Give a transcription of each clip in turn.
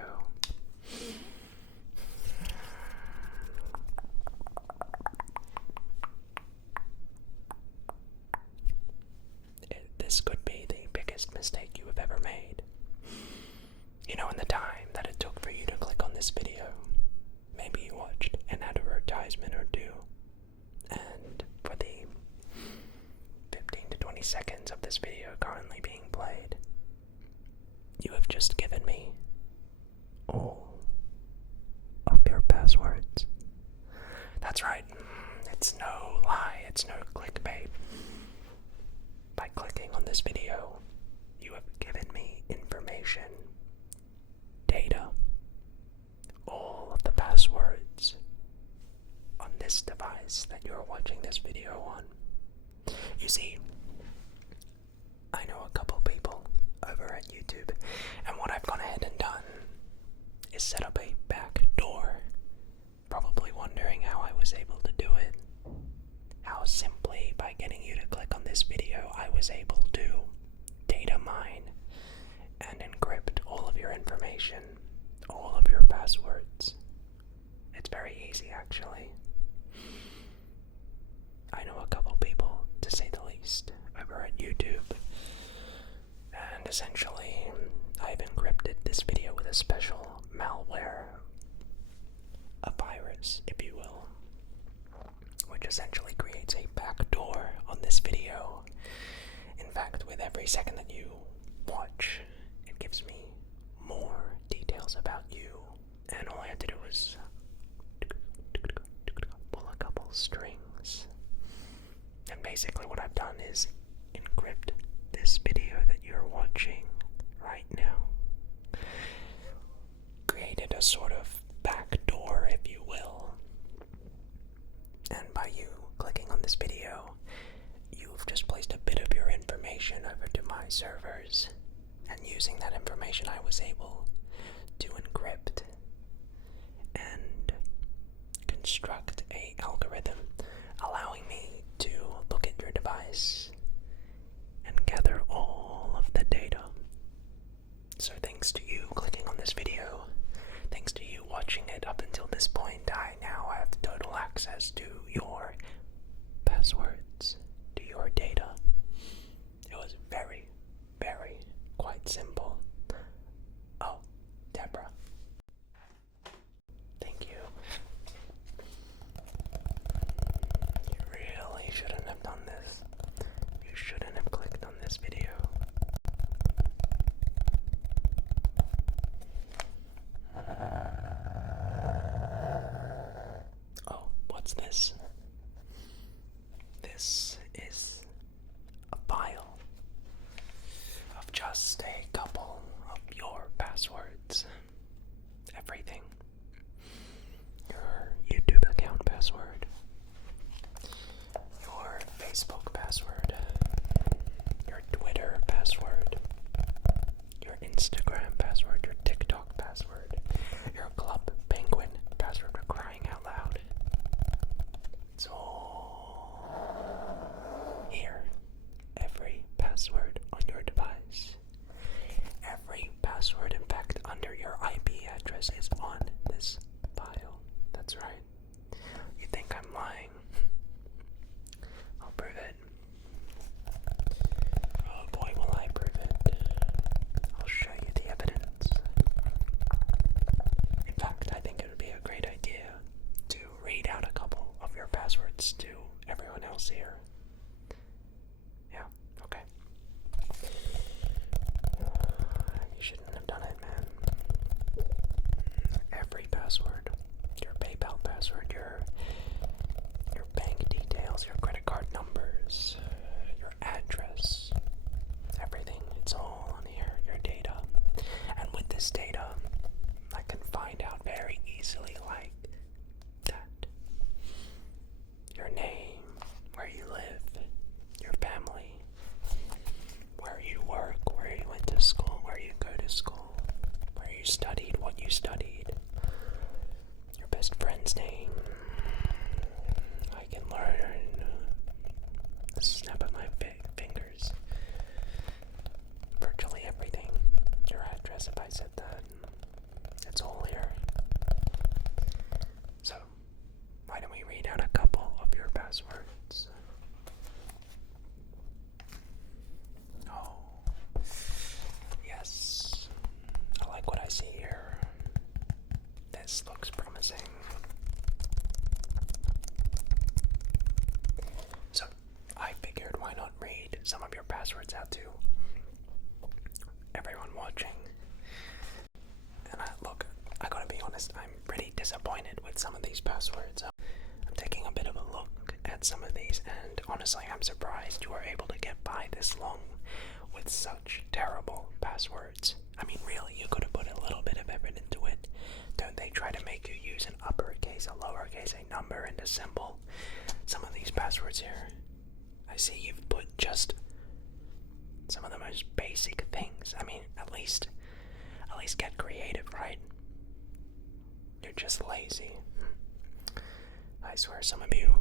video. This could be the biggest mistake you have ever made. You know, in the time that it took for you to click on this video, maybe you watched an advertisement or two, and for the 15 to 20 seconds of this video currently being played, you have just given me all of your passwords. That's right, it's no lie, it's no clickbait. By clicking on this video, you have given me information, data, all of the passwords on this device that you're watching this video on. You see, I know a couple people over at YouTube, and what I've gone ahead and done is set up a back door. Probably wondering how I was able to do it. How simply by getting you to click on this video, I was able to data mine and encrypt all of your information, all of your passwords. It's very easy, actually. I know a couple people, to say the least, over at YouTube, and essentially I've encrypted this video with a special malware, a virus, if you will, which essentially creates a backdoor on this video. In fact, with every second that you watch, it gives me more details about you, and all I had to do was pull a couple strings. And basically what I've done is encrypt this video that you're watching right now. Created a sort of backdoor, if you will. And by you clicking on this video, you've just placed a bit of your information over to my servers, and using that information I was able to encrypt and construct a algorithm allowing me to look at your device and gather all of the data. So thanks to you clicking on this video, thanks to you watching it up until this point, I now have total access to your passwords, to your data. It was very, very quite simple. Oh, Deborah. Thank you. You really shouldn't have done this. You shouldn't have clicked on this video. Oh, what's this? This is a file of just a couple of your passwords. Everything. Your YouTube account password, your Facebook password, your Twitter password, your Instagram password, your TikTok password, your Club Penguin password for crying out loud. It's all here. Every password on your device. Every password, in fact, under your IP address is on this file. That's right. You think I'm lying? I'll prove it. Oh boy, will I prove it. I'll show you the evidence. In fact, I think it would be a great idea to read out a couple of your passwords to everyone else here. Yeah, okay. You shouldn't have done it, man. Every password, your PayPal password, your bank details, your credit card numbers, your address, everything, it's all on here, your data. And with this data, I can find out very easily like that. Your name, where you live, your family, where you work, where you went to school, where you go to school, where you studied, what you studied, your best friend's name. I can learn the snap of my fingers. Virtually everything. Your address, if I said that. this looks promising. So, I figured why not read some of your passwords out to everyone watching. And I gotta be honest, I'm pretty disappointed with some of these passwords. I'm taking a bit of a look at some of these, and honestly, I'm surprised you are able to get by this long with such terrible passwords. I mean, really, you could have put a little bit of effort into it. Don't they try to make you use an uppercase, a lowercase, a number, and a symbol? Some of these passwords here, I see you've put just some of the most basic things. I mean, at least get creative, right? You're just lazy. I swear some of you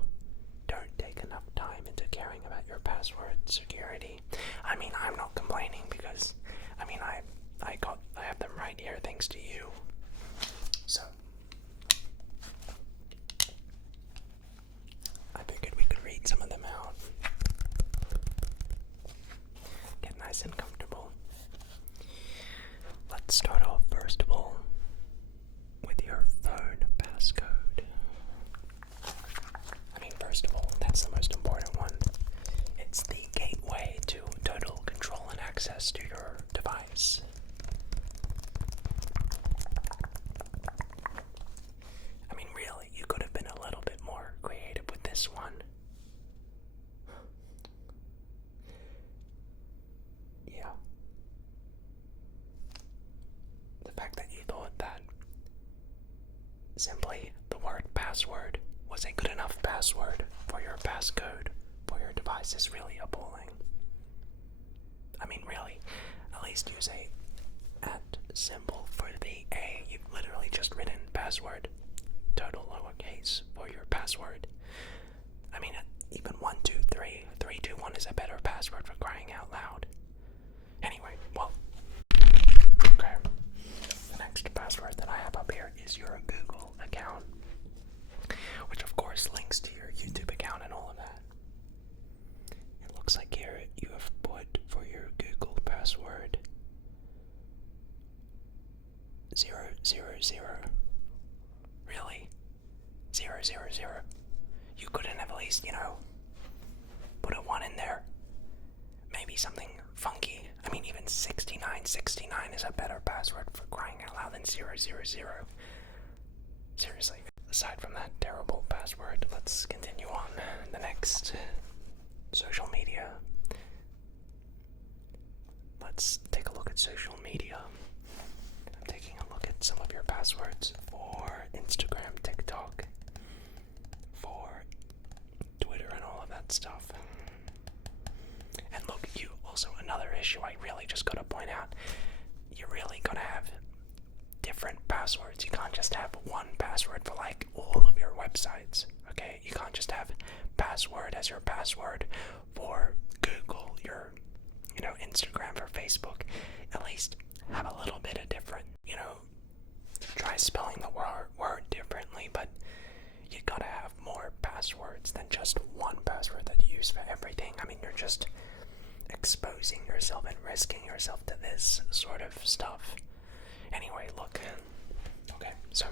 don't take enough time into caring about your password security. I mean, I'm not complaining because, I mean, I have them right here thanks to you. So, I figured we could read some of them out. Get nice and comfortable. Let's start off, first of all, with your phone passcode. I mean, first of all, that's the most important one. It's the gateway to total control and access to your device. I mean, really, you could have been a little bit more creative with this one. Yeah. The fact that you thought that simply the word password was a good enough password for your passcode for your device is really appalling. I mean, really, at least use a @ symbol for the A. You've literally just written password, total lowercase for your password. I mean, even 123, 321 is a better password for crying out loud. Anyway, well, okay. The next password that I have up here is your Google account, which of course links to your YouTube account and all of that. It looks like here you have put for your Google password 000. Really? 000. You couldn't have at least, put a 1 in there. Maybe something funky. I mean, even 6969 is a better password for crying out loud than 000. Seriously. Aside from that terrible password, let's continue on. The next, social media. Let's take a look at social media. I'm taking a look at some of your passwords for Instagram, TikTok, for Twitter, and all of that stuff. And look, you also, another issue I really just gotta point out, you're really gonna have different passwords. You can't just have one password for like all of your websites, okay? You can't just have password as your password for Google, your, Instagram or Facebook. At least have a little bit of different, try spelling the word differently, but you gotta have more passwords than just one password that you use for everything. I mean, you're just exposing yourself and risking yourself to this sort of stuff. Anyway, look. Okay, so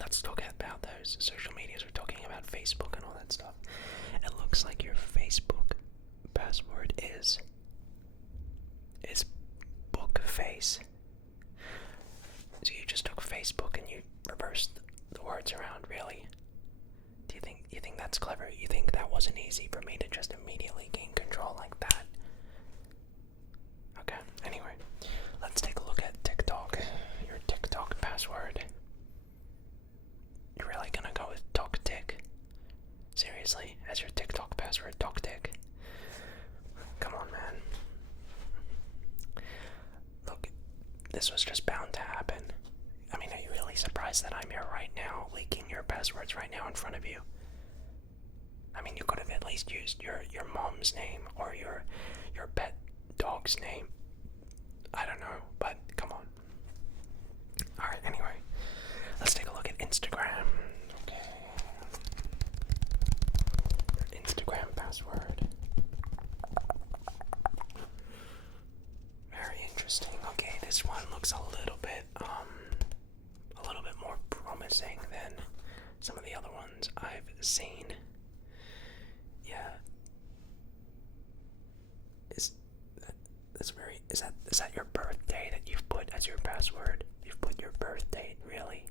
let's talk about those social medias. We're talking about Facebook and all that stuff. It looks like your Facebook password is bookface. So you just took Facebook and you reversed the words around, really? Do you think that's clever? You think that wasn't easy for me to just immediately gain control like that? Okay, anyway, let's take a look at TikTok. Your TikTok password. You're really gonna go with TokTik? Seriously? As your TikTok password, TokTik? Come on, man. Look, this was just bound to happen. I mean, are you really surprised that I'm here right now, leaking your passwords right now in front of you? I mean, you could have at least used your mom's name or your pet dog's name. I don't know, but come on. Alright, anyway, let's take a look at Instagram. Okay. Your Instagram password. Very interesting. Okay, this one looks a little bit menacing than some of the other ones I've seen. Yeah. Is that your birthday that you've put as your password? You've put your birth date, really?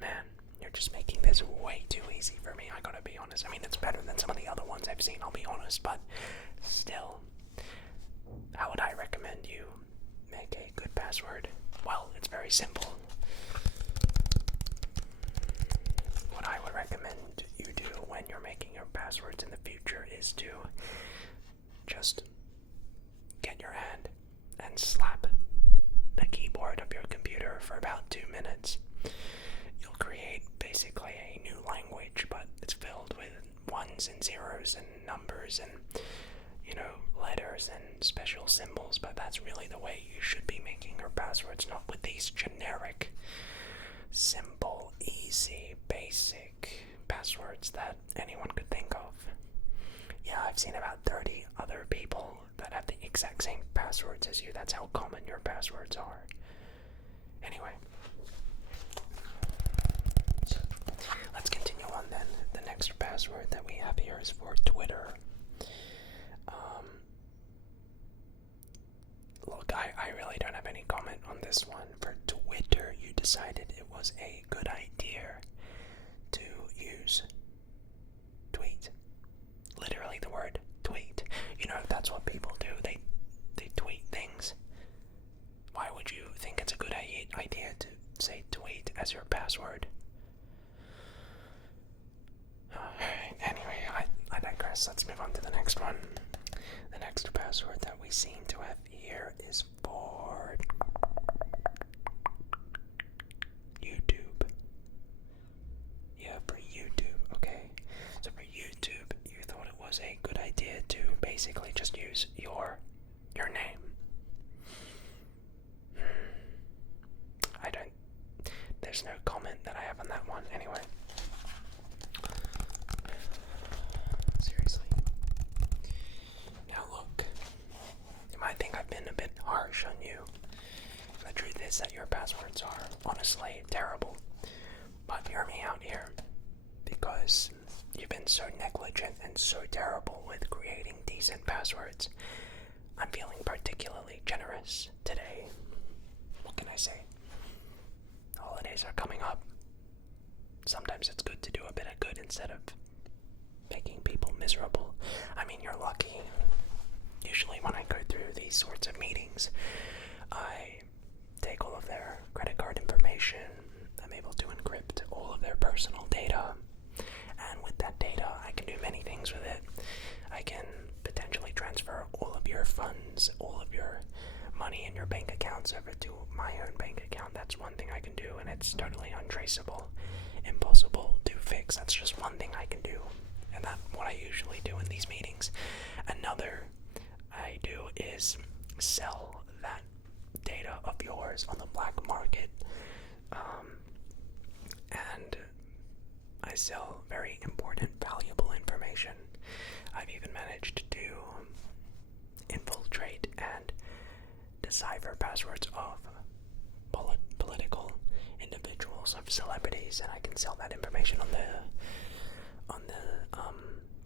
Man, you're just making this way too easy for me, I gotta be honest. I mean, it's better than some of the other ones I've seen, I'll be honest, but still, how would I recommend you make a good password? Well, it's very simple. What I would recommend you do when you're making your passwords in the future is to just get your hand and slap the keyboard of your computer for about 2 minutes. You'll create basically a new language, but it's filled with ones and zeros and numbers and, letters and special symbols, but that's really the way you should be making your passwords, not with these generic, simple, easy, basic passwords that anyone could think of. Yeah, I've seen about 30 other people that have the exact same passwords as you. That's how common your passwords are. Anyway, so let's continue on then. The next password that we have here is for Twitter. Look, I really don't have any comment on this one. For Twitter, you decided it was a good idea to use tweet. Literally the word tweet. That's what people do. They tweet things. Why would you think it's a good idea to say tweet as your password? Anyway, I digress. Let's move on to the next one. The next password that we seem to have here is for YouTube. Yeah, for YouTube. Okay. So for YouTube, you thought it was a good idea to basically just use your name. There's no comment that I have on that one. Anyway. Seriously. Now look, you might think I've been a bit harsh on you. The truth is that your passwords are honestly terrible. But hear me out here, because you've been so negligent and so terrible with creating decent passwords. I'm feeling particularly generous today. What can I say? The holidays are coming up. Sometimes it's good to do a bit of good instead of making people miserable. I mean, you're lucky. Usually when I go through these sorts of meetings, I take all of their credit card information. I'm able to encrypt all of their personal data. And with that data, I can do many things with it. I can potentially transfer all of your funds, all of your money in your bank accounts over to my own bank account. That's one thing I can do, and it's totally untraceable, impossible to fix. That's just one thing I can do, and that's what I usually do in these meetings. Another I do is sell that data of yours on the black market, and I sell very important, valuable information. I've even managed to infiltrate and decipher passwords of political individuals, of celebrities, and I can sell that information on the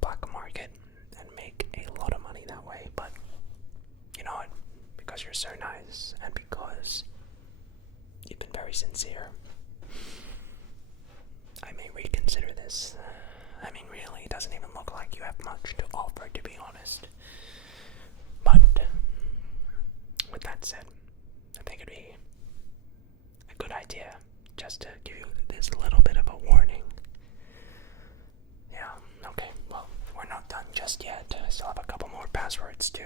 black market and make a lot of money that way. But you know what? Because you're so nice and because you've been very sincere, I may reconsider this. I mean, really, it doesn't even look like you have much to offer, to be honest. But with that said, I think it'd be a good idea just to give you this little bit of a warning. Yeah, okay, well, we're not done just yet. I still have a couple more passwords to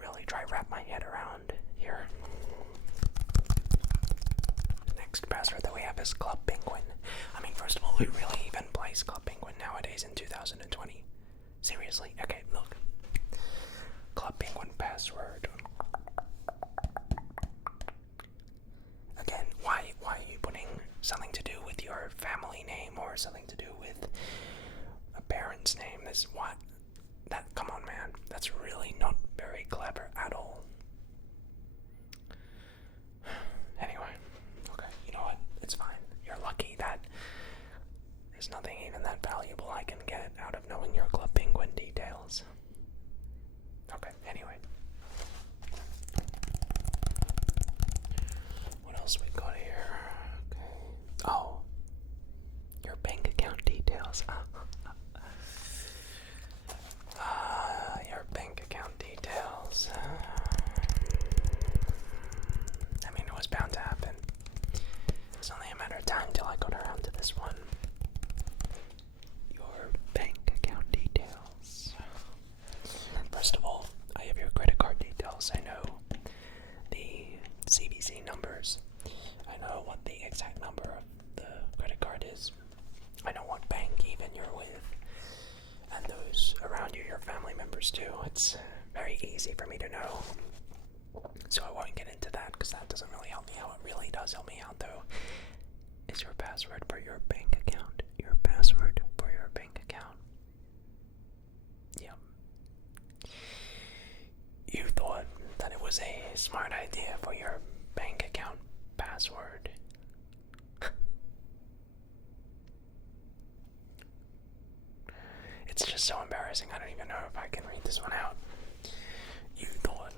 really try to wrap my head around here. The next password that we have is Club Penguin. I mean, first of all, who really even plays Club Penguin nowadays in 2020? Seriously? Okay, look. Club Penguin password. Again, why are you putting something to do with your family name or something to do with a parent's name? Come on, man. That's really not very clever at all. Anyway, okay, you know what? It's time till I got around to this one. Your bank account details. First of all, I have your credit card details. I know the CVC numbers. I know what the exact number of the credit card is. I know what bank even you're with. And those around you, your family members too. It's very easy for me to know. So I won't get into that because that doesn't really help me out. What really does help me out though is your password for your bank account. Your password for your bank account. Yep. You thought that it was a smart idea for your bank account password. It's just so embarrassing. I don't even know if I can read this one out. You thought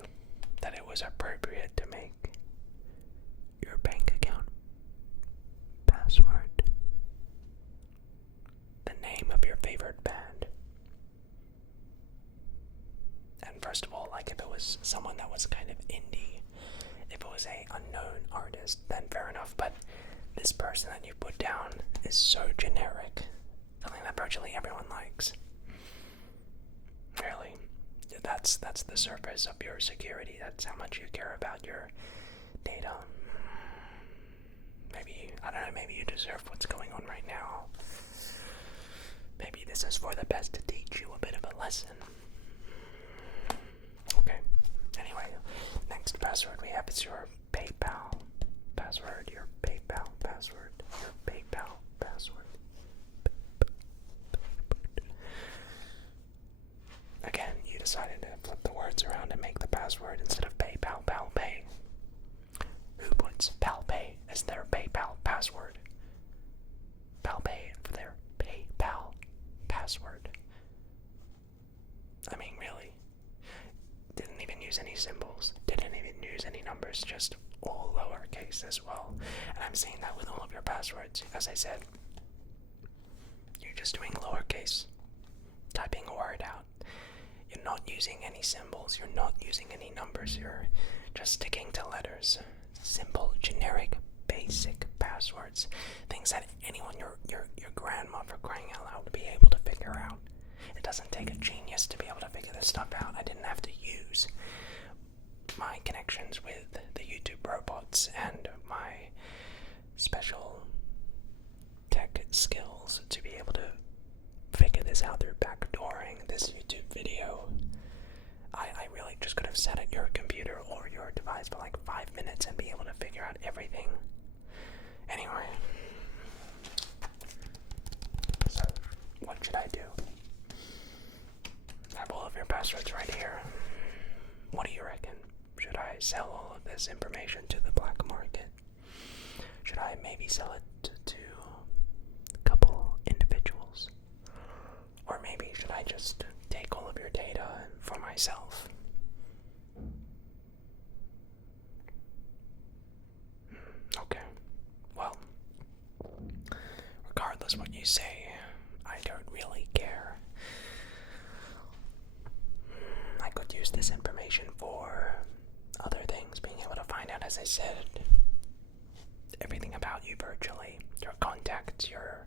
that it was appropriate to make your bank account password the name of your favorite band. And first of all, like if it was someone that was kind of indie, if it was a unknown artist, then fair enough. But this person that you put down is so generic, something that virtually everyone likes. Really, that's the surface of your security. That's how much you care about your data. Maybe, I don't know, maybe you deserve what's going on right now. Maybe this is for the best to teach you a bit of a lesson. Okay, anyway, next password we have is your PayPal password. Your PayPal password. Your PayPal password. Again, you decided to flip the words around and make the password instead of PayPal, PalPay. Who puts PalPay as their PayPal password? PalPay for their PayPal password. I mean, really? Didn't even use any symbols. Didn't even use any numbers. Just all lowercase as well. And I'm seeing that with all of your passwords. As I said, you're just doing lowercase. Typing a word out. You're not using any symbols, you're not using any numbers, you're just sticking to letters. Simple, generic, basic passwords. Things that anyone, your grandma for crying out loud, would be able to figure out. It doesn't take a genius to be able to figure this stuff out. I didn't have to use my connections with the YouTube robots and my special tech skills to be able to figure this out through backdooring this YouTube video. I really just could have sat at your computer or your device for like 5 minutes and be able to figure out everything. Anyway, so what should I do? I have all of your passwords right here. What do you reckon? Should I sell all of this information to the black market? Should I maybe sell it to a couple individuals? Or maybe should I just take all of your data for myself? Okay. Well, regardless what you say, I don't really care. I could use this information for other things, being able to find out, as I said, everything about you virtually, your contacts, your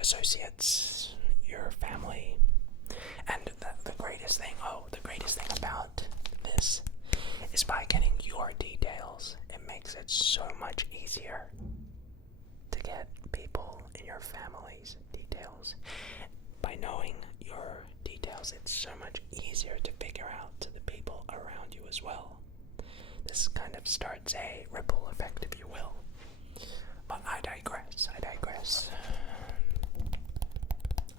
associates, your family, and the greatest thing about this is by getting your details, it makes it so much easier to get people in your family's details. By knowing your details, it's so much easier to figure out to the people around you as well. This kind of starts a ripple effect, if you will. But I digress.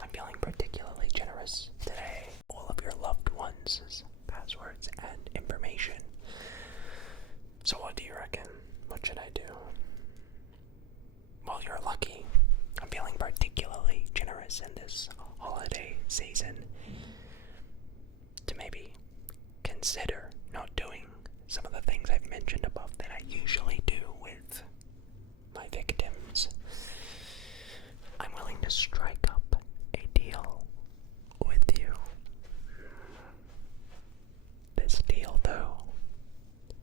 I'm feeling particularly generous today. All of your loved ones' passwords and information. So what do you reckon? What should I do? Well, you're lucky. I'm feeling particularly generous in this holiday season to maybe consider not doing some of the things I've mentioned above that I usually do with my victims. I'm willing to strike up a deal with you. This deal, though,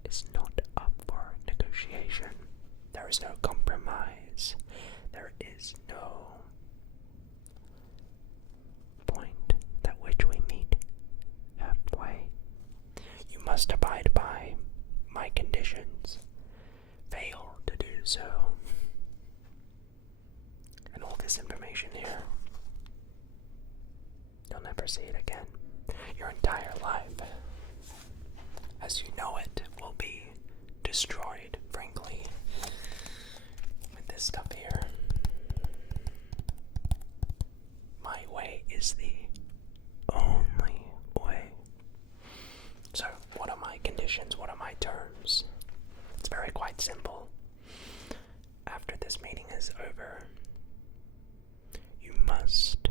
is not up for negotiation. There is no compromise. so. And all this information here, you'll never see it again. Your entire life, as you know it, will be destroyed, frankly, with this stuff here. My way is the only way. So, what are my conditions? What are my terms? It's very quite simple. After this meeting is over, you must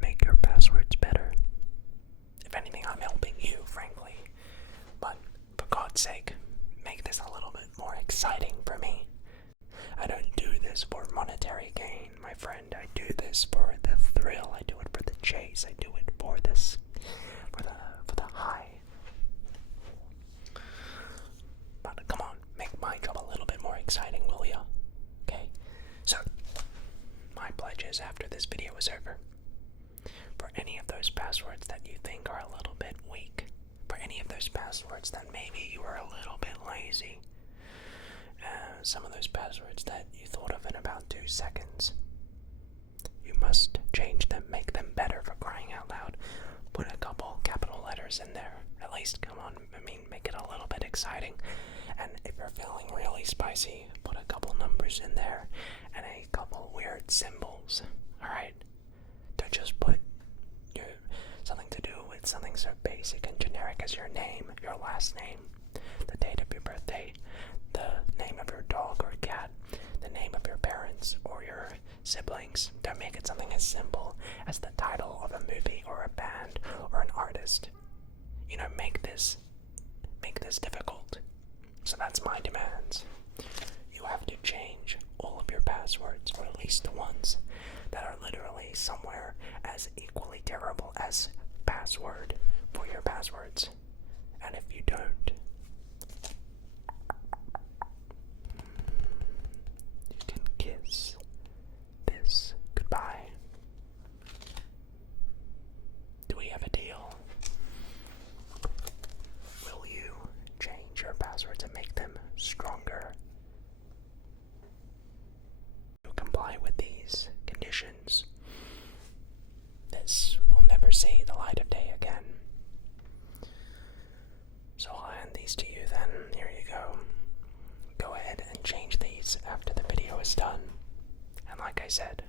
make your passwords better. If anything, I'm helping you, frankly. But for God's sake, make this a little bit more exciting for me. I don't do this for monetary gain, my friend. I do this for the thrill. I do it for the chase. I do it for this, for the high. But come on, make my job a little bit more exciting, will ya? Okay? So, my pledge is after this video is over, for any of those passwords that you think are a little bit weak, for any of those passwords that maybe you are a little bit lazy, some of those passwords that you thought of in about 2 seconds, you must change them, make them better, for crying out loud. Put a couple capital letters in there, at least, come on, make it a little bit exciting. And if you're feeling really spicy, put a couple numbers in there, and a couple weird symbols, alright? Don't just put something to do with something so basic and generic as your name, your last name, the date of your birthday, the name of your dog or cat, the name of your parents or your siblings. Don't make it something as simple as the title of a movie or a band or an artist. You know, make this difficult. So that's my demands. You have to change all of your passwords, or at least the ones that are literally somewhere as equally terrible as password for your passwords. And if you don't, you can kiss this goodbye. Do we have a deal? Will you change your passwords and make them stronger to comply with these conditions? This will never see the light of day again. So I'll hand these to you then. Here you go. Go ahead and change these after the video is done. And like I said,